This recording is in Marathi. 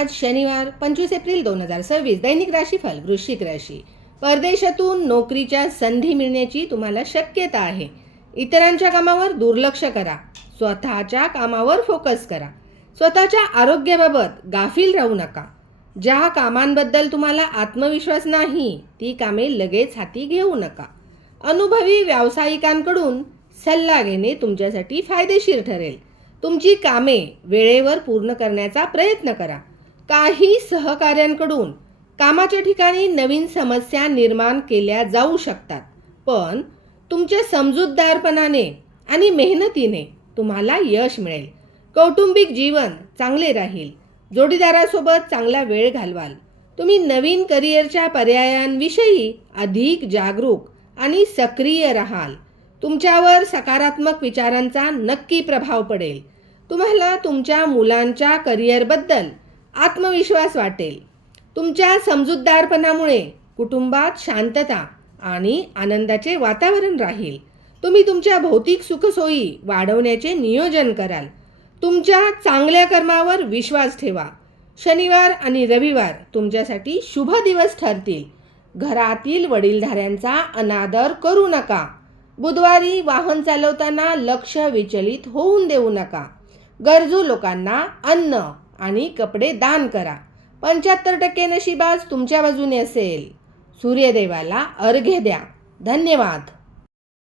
आज शनिवार 25 एप्रिल 2026. दैनिक राशीफल वृश्चिक राशी. परदेशातून नोकरीच्या संधी मिळण्याची तुम्हाला शक्यता आहे. इतरांच्या कामावर दुर्लक्ष करा. स्वतःच्या कामावर फोकस करा. स्वतःच्या आरोग्याबाबत गाफील राहू नका. ज्या कामांबद्दल तुम्हाला आत्मविश्वास नाही ती कामे लगेच हाती घेऊ नका. अनुभवी व्यावसायिकांकडून सल्ला घेणे तुमच्यासाठी फायदेशीर ठरेल. तुमची कामे वेळेवर पूर्ण करण्याचा प्रयत्न करा. काही सहकाऱ्यांकडून कामाच्या ठिकाणी नवीन समस्या निर्माण केल्या जाऊ शकतात, पण तुमच्या समजूतदारपणाने आणि मेहनतीने तुम्हाला यश मिळेल. कौटुंबिक जीवन चांगले राहील. जोडीदारासोबत चांगला वेळ घालवाल. तुम्ही नवीन करिअरच्या पर्यायांविषयी अधिक जागरूक आणि सक्रिय राहाल. तुमच्यावर सकारात्मक विचारांचा नक्की प्रभाव पडेल. तुम्हाला तुमच्या मुलांच्या करिअरबद्दल आत्मविश्वास वाटेल. तुमच्या समजूतदारपणामुळे कुटुंबात शांतता आणि आनंदाचे वातावरण राहील. तुम्ही तुमच्या भौतिक सुखसोयी वाढवण्याचे नियोजन कराल. तुमच्या चांगल्या कर्मावर विश्वास ठेवा. शनिवार आणि रविवार तुमच्यासाठी शुभ दिवस ठरतील. घरातील वडीलधाऱ्यांचा अनादर करू नका. बुधवारी वाहन चालवताना लक्ष विचलित होऊन देऊ नका. गरजू लोकांना अन्न आणि कपडे दान करा. 75% नशीब आज तुमच्या बाजूने असेल. सूर्यदेवाला अर्घ्य द्या. धन्यवाद.